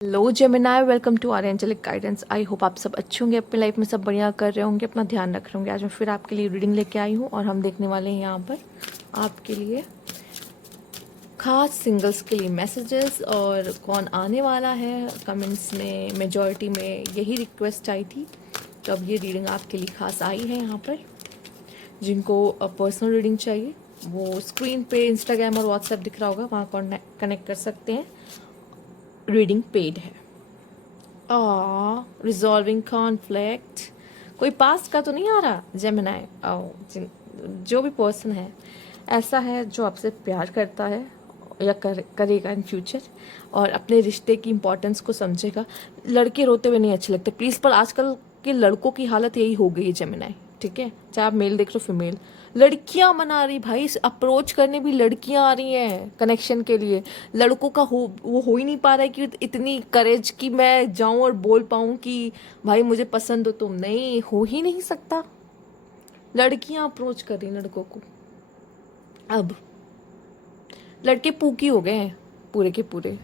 Hello Gemini, welcome to our angelic guidance. I hope आप सब अच्छे होंगे, अपनी लाइफ में सब बढ़िया कर रहे होंगे, अपना ध्यान रख रहे होंगे। आज मैं फिर आपके लिए रीडिंग लेके आई हूँ और हम देखने वाले हैं यहाँ पर आपके लिए खास सिंगल्स के लिए मैसेजेस और कौन आने वाला है। कमेंट्स में मेजॉरिटी में यही रिक्वेस्ट आई थी, तो अब ये रीडिंग आपके लिए खास आई है। यहाँ पर जिनको पर्सनल रीडिंग चाहिए वो स्क्रीन पे इंस्टाग्राम और व्हाट्सएप दिख रहा होगा, वहाँ कनेक्ट कर सकते हैं। रीडिंग पेड है। रिजॉल्विंग कॉन्फ्लिक्ट, कोई पास्ट का तो नहीं आ रहा जेमिनाई। जो भी पर्सन है ऐसा है जो आपसे प्यार करता है या करेगा इन फ्यूचर, और अपने रिश्ते की इम्पोर्टेंस को समझेगा। लड़के रोते हुए नहीं अच्छे लगते प्लीज़, पर आजकल के लड़कों की हालत यही हो गई है जेमिनाई। ठीक है, चाहे आप मेल देख लो फीमेल, लड़कियां मना रही भाई, अप्रोच करने भी लड़कियां आ रही हैं कनेक्शन के लिए। लड़कों का वो हो ही नहीं पा रहा है कि इतनी करेज कि मैं जाऊं और बोल पाऊं कि भाई मुझे पसंद हो तुम, नहीं हो ही नहीं सकता। लड़कियां अप्रोच कर रही लड़कों को। अब लड़के पूकी हो गए हैं पूरे के पूरे,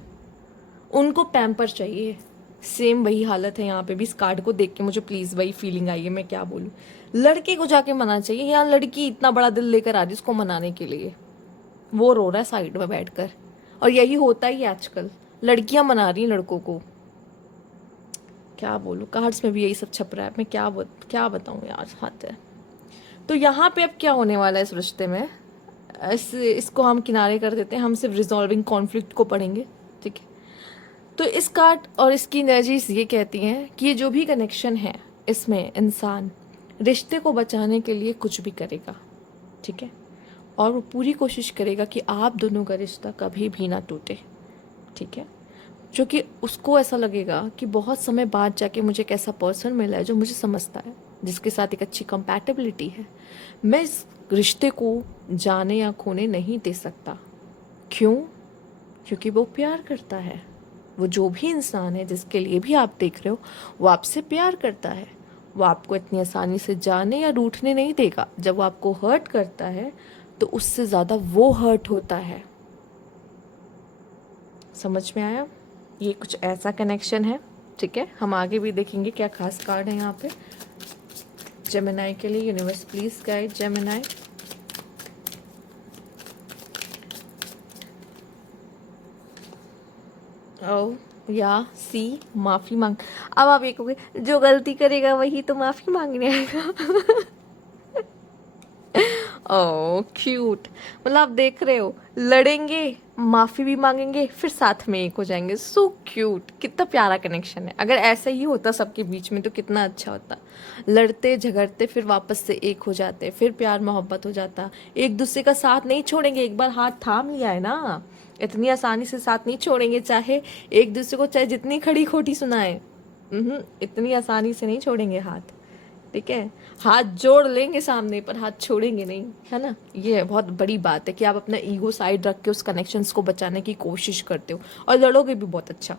उनको पैम्पर चाहिए। सेम वही हालत है यहाँ पे भी। इस कार्ड को देख के मुझे प्लीज वही फीलिंग आई है, मैं क्या बोलूँ। लड़के को जाके मनाना चाहिए, यहाँ लड़की इतना बड़ा दिल लेकर आ रही है उसको मनाने के लिए, वो रो रहा है साइड में बैठकर। और यही होता ही है आजकल, लड़कियां मना रही हैं लड़कों को। क्या बोलूँ, कार्ड्स में भी यही सब छप रहा है, मैं क्या बताऊँ यार, हाथ है। तो यहाँ पे अब क्या होने वाला है इस रिश्ते में, इसको हम किनारे कर देते हैं, हम सिर्फ रिजॉल्विंग कॉन्फ्लिक्ट को पढ़ेंगे। ठीक है, तो इस कार्ड और इसकी एनर्जीज ये कहती हैं कि ये जो भी कनेक्शन है इसमें इंसान रिश्ते को बचाने के लिए कुछ भी करेगा। ठीक है, और वो पूरी कोशिश करेगा कि आप दोनों का रिश्ता कभी भी ना टूटे। ठीक है, जो कि उसको ऐसा लगेगा कि बहुत समय बाद जाके मुझे एक ऐसा पर्सन मिला है जो मुझे समझता है, जिसके साथ एक अच्छी कंपैटिबिलिटी है। मैं इस रिश्ते को जाने या खोने नहीं दे सकता। क्यों? क्योंकि वो प्यार करता है। वो जो भी इंसान है जिसके लिए भी आप देख रहे हो, वो आपसे प्यार करता है। वो आपको इतनी आसानी से जाने या रूठने नहीं देगा। जब वो आपको हर्ट करता है तो उससे ज़्यादा वो हर्ट होता है। समझ में आया? ये कुछ ऐसा कनेक्शन है। ठीक है, हम आगे भी देखेंगे क्या खास कार्ड है यहाँ पे जेमिनाई के लिए। Universe please guide Gemini. ओ या सी, माफी मांग। अब आप ये कहोगे जो गलती करेगा वही तो माफी मांगने आएगा। ओह क्यूट, मतलब आप देख रहे हो, लड़ेंगे, माफी भी मांगेंगे, फिर साथ में एक हो जाएंगे। सो क्यूट, कितना प्यारा कनेक्शन है। अगर ऐसा ही होता सबके बीच में तो कितना अच्छा होता। लड़ते झगड़ते फिर वापस से एक हो जाते, फिर प्यार मोहब्बत हो जाता, एक दूसरे का साथ नहीं छोड़ेंगे। एक बार हाथ थाम लिया है ना, इतनी आसानी से साथ नहीं छोड़ेंगे। चाहे एक दूसरे को चाहे जितनी खड़ी खोटी सुनाए, इतनी आसानी से नहीं छोड़ेंगे हाथ। ठीक है, हाथ जोड़ लेंगे सामने पर हाथ छोड़ेंगे नहीं, है ना। ये बहुत बड़ी बात है कि आप अपना ईगो साइड रख के उस कनेक्शंस को बचाने की कोशिश करते हो, और लड़ोगे भी बहुत अच्छा।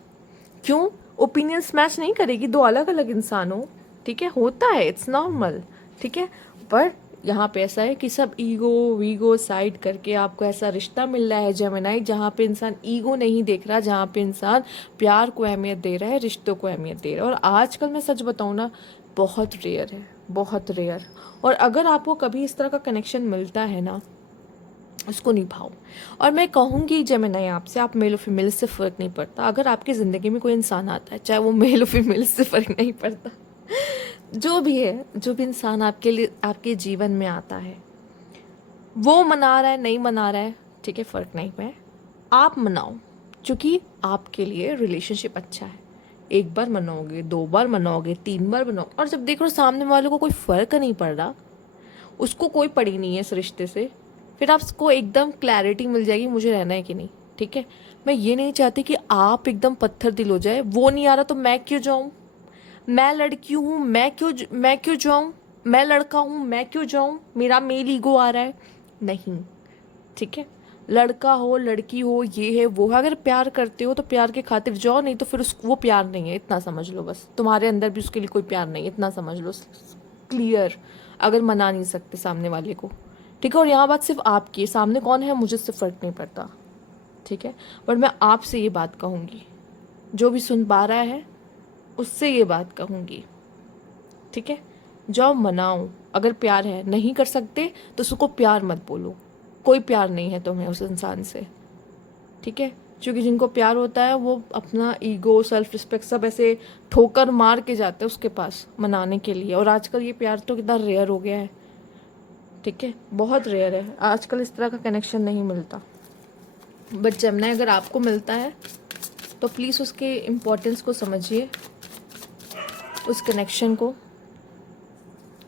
क्यों? ओपिनियंस मैच नहीं करेगी, दो अलग अलग इंसान हो। ठीक है, होता है, इट्स नॉर्मल। ठीक है, पर यहाँ पे ऐसा है कि सब ईगो वीगो साइड करके आपको ऐसा रिश्ता मिल रहा है जेमिनाई, जहाँ पे इंसान ईगो नहीं देख रहा, जहाँ पे इंसान प्यार को अहमियत दे रहा है, रिश्तों को अहमियत दे रहा है। और आजकल मैं सच बताऊँ ना, बहुत रेयर है, बहुत रेयर। और अगर आपको कभी इस तरह का कनेक्शन मिलता है ना, उसको निभाओ। और मैं कहूँगी जेमिनाई आपसे, आप मेल और फीमेल से फ़र्क नहीं पड़ता। अगर आपकी ज़िंदगी में कोई इंसान आता है, चाहे वो मेल और फीमेल से फ़र्क नहीं पड़ता, जो भी है, जो भी इंसान आपके लिए आपके जीवन में आता है, वो मना रहा है नहीं मना रहा है, ठीक है, फ़र्क नहीं है। आप मनाओ, क्योंकि आपके लिए रिलेशनशिप अच्छा है। एक बार मनाओगे, दो बार मनाओगे, तीन बार मनाओगे, और जब देखो सामने वाले को कोई फ़र्क नहीं पड़ रहा, उसको कोई पड़ी नहीं है इस रिश्ते से, फिर आपको एकदम क्लैरिटी मिल जाएगी मुझे रहना है कि नहीं। ठीक है, मैं ये नहीं चाहती कि आप एकदम पत्थर दिल हो जाए, वो नहीं आ रहा तो मैं क्यों जाऊँ, मैं लड़की हूँ मैं क्यों जाऊँ, मैं लड़का हूँ मैं क्यों जाऊँ, मेरा मेल ईगो आ रहा है, नहीं। ठीक है, लड़का हो लड़की हो ये है वो है, अगर प्यार करते हो तो प्यार के खातिर जाओ, नहीं तो फिर वो प्यार नहीं है, इतना समझ लो बस। तुम्हारे अंदर भी उसके लिए कोई प्यार नहीं है, इतना समझ लो क्लियर। अगर मना नहीं सकते सामने वाले को, ठीक है। और यहाँ बात सिर्फ आपकी है, सामने कौन है मुझे इससे फ़र्क नहीं पड़ता। ठीक है, बट मैं आपसे ये बात कहूँगी, जो भी सुन पा रहा है उससे ये बात कहूँगी, ठीक है? जाओ मनाओ, अगर प्यार है, नहीं कर सकते तो उसको प्यार मत बोलो, कोई प्यार नहीं है तुम्हें उस इंसान से, ठीक है? क्योंकि जिनको प्यार होता है वो अपना ईगो, सेल्फ रिस्पेक्ट सब ऐसे ठोकर मार के जाते हैं उसके पास मनाने के लिए। और आजकल ये प्यार तो कितना रेयर हो गया है, ठीक है? बहुत रेयर है आजकल, इस तरह का कनेक्शन नहीं मिलता। बट जेमिनी अगर आपको मिलता है तो प्लीज़ उसके इम्पोर्टेंस को समझिए, उस कनेक्शन को।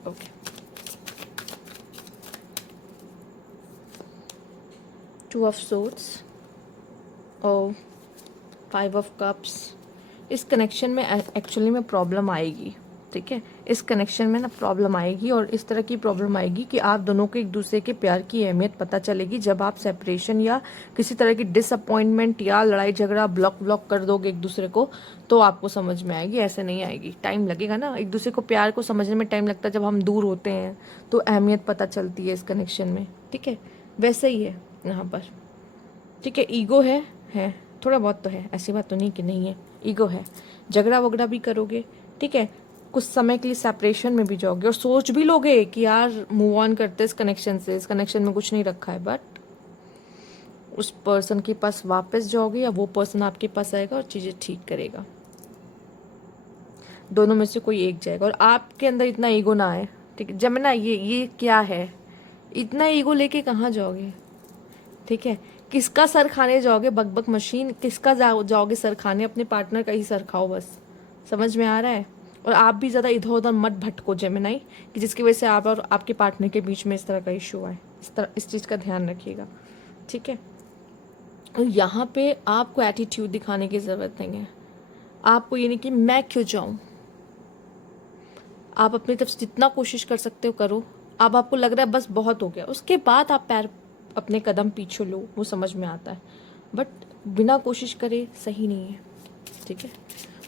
ओके, 2 ऑफ सोर्ड्स और 5 ऑफ कप्स। इस कनेक्शन में एक्चुअली में प्रॉब्लम आएगी, ठीक है? इस कनेक्शन में ना प्रॉब्लम आएगी, और इस तरह की प्रॉब्लम आएगी कि आप दोनों को एक दूसरे के प्यार की अहमियत पता चलेगी जब आप सेपरेशन या किसी तरह की डिसअपॉइंटमेंट या लड़ाई झगड़ा ब्लॉक कर दोगे एक दूसरे को, तो आपको समझ में आएगी। ऐसे नहीं आएगी, टाइम लगेगा ना। एक दूसरे को प्यार को समझने में टाइम लगता है, जब हम दूर होते हैं तो अहमियत पता चलती है इस कनेक्शन में, ठीक है? वैसे ही है यहाँ पर, ठीक है? ईगो है थोड़ा बहुत तो है, ऐसी बात तो नहीं कि नहीं है, ईगो है। झगड़ा वगड़ा भी करोगे, ठीक है? कुछ समय के लिए सेपरेशन में भी जाओगे और सोच भी लोगे कि यार मूव ऑन करते इस कनेक्शन से, इस कनेक्शन में कुछ नहीं रखा है, बट उस पर्सन के पास वापस जाओगे या वो पर्सन आपके पास आएगा और चीज़ें ठीक करेगा। दोनों में से कोई एक जाएगा, और आपके अंदर इतना ईगो ना आए, ठीक है? जब ना ये क्या है, इतना ईगो लेके कहाँ जाओगे, ठीक है? किसका सर खाने जाओगे, बकबक मशीन? किसका जाओगे सर खाने? अपने पार्टनर का ही सर खाओ बस। समझ में आ रहा है? और आप भी ज़्यादा इधर उधर मत भटको जेमिनी, कि जिसकी वजह से आप और आपके पार्टनर के बीच में इस तरह का इशू आए। इस चीज़ का ध्यान रखिएगा, ठीक है? और यहाँ पे आपको एटीट्यूड दिखाने की ज़रूरत नहीं है। आपको ये नहीं कि मैं क्यों जाऊँ, आप अपनी तरफ से जितना कोशिश कर सकते हो करो। अब आपको लग रहा है बस बहुत हो गया, उसके बाद आप अपने कदम पीछे लो, वो समझ में आता है। बट बिना कोशिश करे सही नहीं है, ठीक है?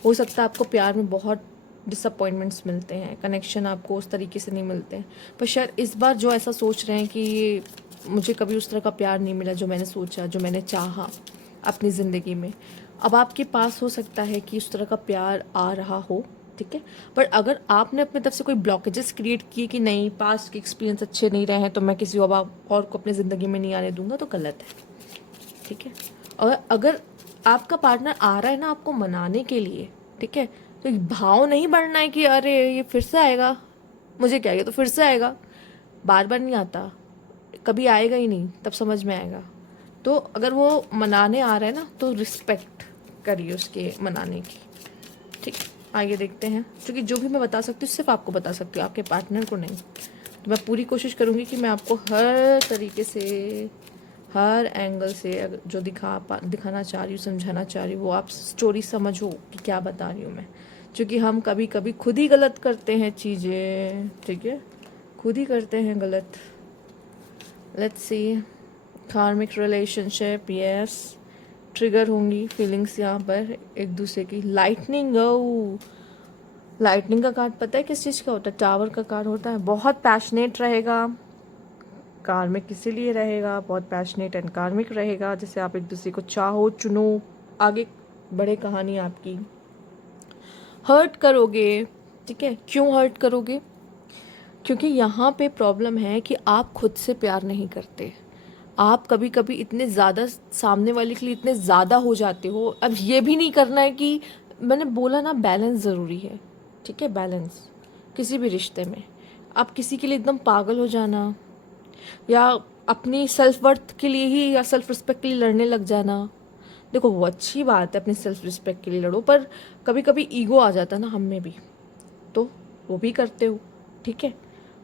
हो सकता है आपको प्यार में बहुत डिसअपॉइंटमेंट्स मिलते हैं, कनेक्शन आपको उस तरीके से नहीं मिलते हैं, पर शायद इस बार जो ऐसा सोच रहे हैं कि मुझे कभी उस तरह का प्यार नहीं मिला जो मैंने सोचा, जो मैंने चाहा अपनी ज़िंदगी में, अब आपके पास हो सकता है कि उस तरह का प्यार आ रहा हो, ठीक है? पर अगर आपने अपने तरफ से कोई ब्लॉकेजेस क्रिएट किए कि नहीं, पास्ट के एक्सपीरियंस अच्छे नहीं रहे हैं तो मैं किसी और को अपनी ज़िंदगी में नहीं आने दूंगा, तो गलत है, ठीक है? और अगर आपका पार्टनर आ रहा है ना आपको मनाने के लिए, ठीक है, तो भाव नहीं बढ़ना है कि अरे ये फिर से आएगा, मुझे क्या, ये तो फिर से आएगा। बार बार नहीं आता, कभी आएगा ही नहीं, तब समझ में आएगा। तो अगर वो मनाने आ रहा है ना तो रिस्पेक्ट करिए उसके मनाने की, ठीक? आगे देखते हैं, क्योंकि जो भी मैं बता सकती हूँ सिर्फ आपको बता सकती हूँ, आपके पार्टनर को नहीं। तो मैं पूरी कोशिश करूँगी कि मैं आपको हर तरीके से, हर एंगल से जो दिखाना चाह रही हूँ, समझाना चाह रही हूँ, वो आप स्टोरी समझो कि क्या बता रही हूँ मैं। क्योंकि हम कभी कभी खुद ही गलत करते हैं चीज़ें, ठीक है? खुद ही करते हैं गलत। लेट्स सी, कार्मिक रिलेशनशिप, यस, ट्रिगर होंगी फीलिंग्स यहाँ पर एक दूसरे की। लाइटनिंग, लाइटनिंग का कार्ड पता है किस चीज़ का होता है? टावर का कार्ड होता है। बहुत पैशनेट रहेगा, कार्मिक इसीलिए रहेगा, बहुत पैशनेट एंड कार्मिक रहेगा, जैसे आप एक दूसरे को चाहो, चुनो, आगे बढ़े कहानी आपकी। हर्ट करोगे, ठीक है? क्यों हर्ट करोगे? क्योंकि यहाँ पे प्रॉब्लम है कि आप खुद से प्यार नहीं करते। आप कभी कभी इतने ज़्यादा सामने वाले के लिए इतने ज़्यादा हो जाते हो। अब ये भी नहीं करना है कि, मैंने बोला ना बैलेंस ज़रूरी है, ठीक है? बैलेंस किसी भी रिश्ते में। आप किसी के लिए एकदम पागल हो जाना, या अपनी सेल्फ वर्थ के लिए ही या सेल्फ रिस्पेक्ट के लिए लड़ने लग जाना, देखो वो अच्छी बात है, अपनी सेल्फ रिस्पेक्ट के लिए लड़ो, पर कभी कभी ईगो आ जाता है ना हम में भी, तो वो भी करते हो, ठीक है?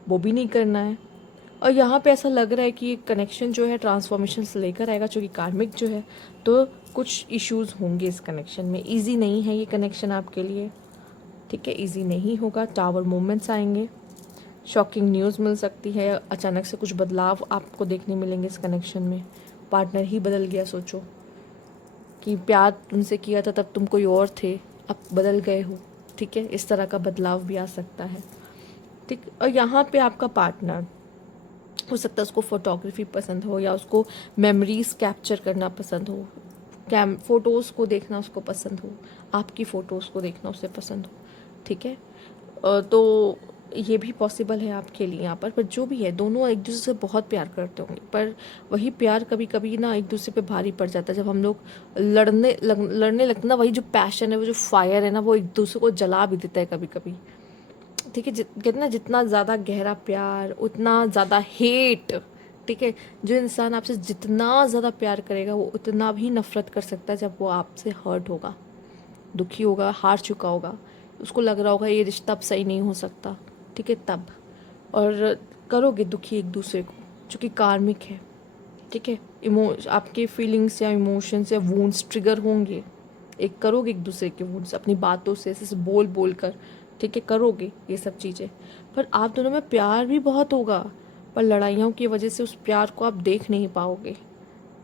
वो भी नहीं करना है। और यहाँ पे ऐसा लग रहा है कि ये कनेक्शन जो है ट्रांसफॉर्मेशन से लेकर आएगा, जो कि कार्मिक जो है, तो कुछ इश्यूज होंगे इस कनेक्शन में। इजी नहीं है ये कनेक्शन आपके लिए, ठीक है? इजी नहीं होगा, टावर मूवमेंट्स आएंगे, शॉकिंग न्यूज़ मिल सकती है, अचानक से कुछ बदलाव आपको देखने मिलेंगे इस कनेक्शन में। पार्टनर ही बदल गया, सोचो कि प्यार तुमसे किया था तब तुम कोई और थे, अब बदल गए हो, ठीक है? इस तरह का बदलाव भी आ सकता है, ठीक? और यहाँ पे आपका पार्टनर हो सकता है उसको फोटोग्राफी पसंद हो, या उसको मेमोरीज कैप्चर करना पसंद हो, फ़ोटोज़ को देखना उसको पसंद हो, आपकी फ़ोटोज़ को देखना उसे पसंद हो, ठीक है। तो ये भी पॉसिबल है आपके लिए यहाँ पर जो भी है, दोनों एक दूसरे से बहुत प्यार करते होंगे, पर वही प्यार कभी कभी ना एक दूसरे पे भारी पड़ जाता है जब हम लोग लड़ने लगते ना। वही जो पैशन है, वो जो फायर है ना, वो एक दूसरे को जला भी देता है कभी कभी, ठीक है। कहते ना, जितना ज़्यादा गहरा प्यार उतना ज़्यादा हेट, ठीक है। जो इंसान आपसे जितना ज़्यादा प्यार करेगा वो उतना भी नफरत कर सकता है जब वो आपसे हर्ट होगा, दुखी होगा, हार चुका होगा, उसको लग रहा होगा ये रिश्ता अब सही नहीं हो सकता, ठीक है, तब। और करोगे दुखी एक दूसरे को, जो कि कार्मिक है, ठीक है। आपके फीलिंग्स या इमोशंस या वूंड्स ट्रिगर होंगे, एक करोगे एक दूसरे के वूंड्स अपनी बातों से, ऐसे बोल बोल कर, ठीक है, करोगे ये सब चीज़ें। पर आप दोनों में प्यार भी बहुत होगा, पर लड़ाइयों की वजह से उस प्यार को आप देख नहीं पाओगे,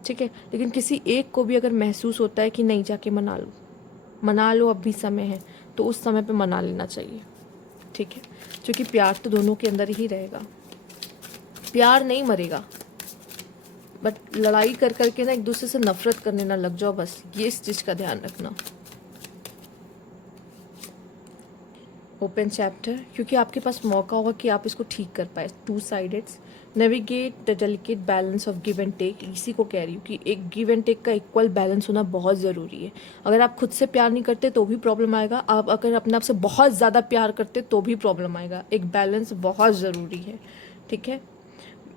ठीक है। लेकिन किसी एक को भी अगर महसूस होता है कि नहीं, जाके मना लो, अब भी समय है, तो उस समय पे मना लेना चाहिए, ठीक है। क्योंकि प्यार तो दोनों के अंदर ही रहेगा, प्यार नहीं मरेगा। बट लड़ाई कर करके ना एक दूसरे से नफरत करने ना लग जाओ, बस ये इस चीज़ का ध्यान रखना। ओपन चैप्टर, क्योंकि आपके पास मौका होगा कि आप इसको ठीक कर पाए। Two sided, navigate the delicate balance of give and take. इसी को कह रही हूँ कि एक गिव एंड टेक का इक्वल बैलेंस होना बहुत ज़रूरी है। अगर आप खुद से प्यार नहीं करते तो भी प्रॉब्लम आएगा, आप अगर अपने आप से बहुत ज़्यादा प्यार करते तो भी प्रॉब्लम आएगा। एक बैलेंस बहुत ज़रूरी है, ठीक है।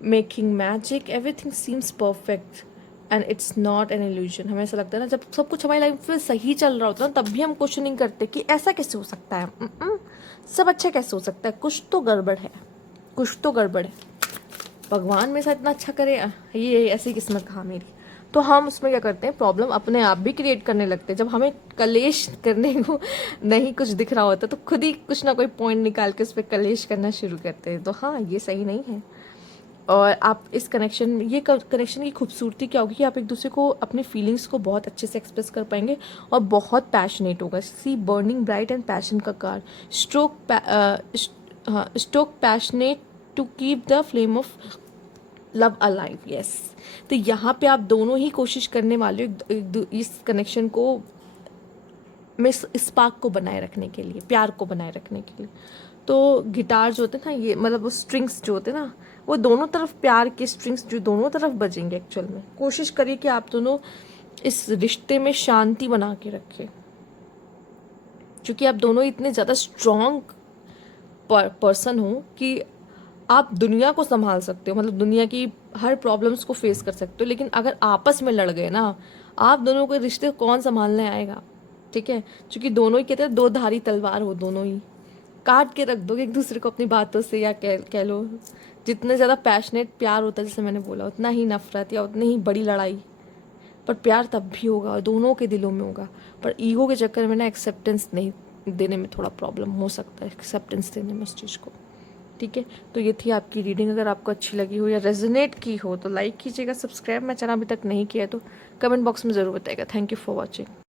Making magic, everything seems perfect and it's not an illusion. हमें ऐसा लगता है ना, जब सब कुछ हमारी लाइफ में सही चल रहा होता है ना, तब भी हम क्वेश्चनिंग करते कि ऐसा कैसे हो सकता है, सब अच्छा कैसे हो सकता है, कुछ तो गड़बड़ है, कुछ तो गड़बड़ है। भगवान मेरे साथ इतना अच्छा करे, ये ऐसी किस्मत कहाँ मेरी। तो हम उसमें क्या करते हैं, प्रॉब्लम अपने आप भी क्रिएट करने लगते हैं। जब हमें कलेश करने को नहीं कुछ दिख रहा होता तो खुद ही कुछ ना कोई पॉइंट निकाल के उस पर कलेश करना शुरू करते हैं। तो हाँ, ये सही नहीं है। और आप इस कनेक्शन, ये कनेक्शन की खूबसूरती क्या होगी कि आप एक दूसरे को अपने फीलिंग्स को बहुत अच्छे से एक्सप्रेस कर पाएंगे और बहुत पैशनेट होगा। See burning bright and passion का card, stoke passionate to keep the flame of love alive. Yes, तो यहाँ पे आप दोनों ही कोशिश करने वाले हो इस कनेक्शन को में स्पार्क को बनाए रखने के लिए, प्यार को बनाए रखने के लिए। तो गिटार जो होते हैं ना, ये मतलब वो स्ट्रिंग्स जो होते हैं ना, वो दोनों तरफ, प्यार के स्ट्रिंग्स जो दोनों तरफ बजेंगे। एक्चुअल में कोशिश करिए कि आप दोनों इस रिश्ते में शांति बना के रखें, क्योंकि आप दोनों इतने ज़्यादा स्ट्रॉन्ग पर्सन हो कि आप दुनिया को संभाल सकते हो, मतलब दुनिया की हर प्रॉब्लम्स को फेस कर सकते हो। लेकिन अगर आपस में लड़ गए ना, आप दोनों के रिश्ते कौन संभालने आएगा, ठीक है। क्योंकि दोनों ही कहते हैं दो धारी तलवार हो, दोनों ही काट के रख दो एक दूसरे को अपनी बातों से, या कह लो जितने ज़्यादा पैशनेट प्यार होता है, जैसे मैंने बोला, उतना ही नफरत या उतनी ही बड़ी लड़ाई। पर प्यार तब भी होगा और दोनों के दिलों में होगा। पर ईगो के चक्कर में ना एक्सेप्टेंस नहीं देने में थोड़ा प्रॉब्लम हो सकता है, एक्सेप्टेंस देने में उस चीज़ को, ठीक है। तो ये थी आपकी रीडिंग। अगर आपको अच्छी लगी हो या रेजोनेट की हो तो लाइक कीजिएगा, सब्सक्राइब मैं चैनल अभी तक नहीं किया है तो कमेंट बॉक्स में ज़रूर बताइएगा। Thank you for watching.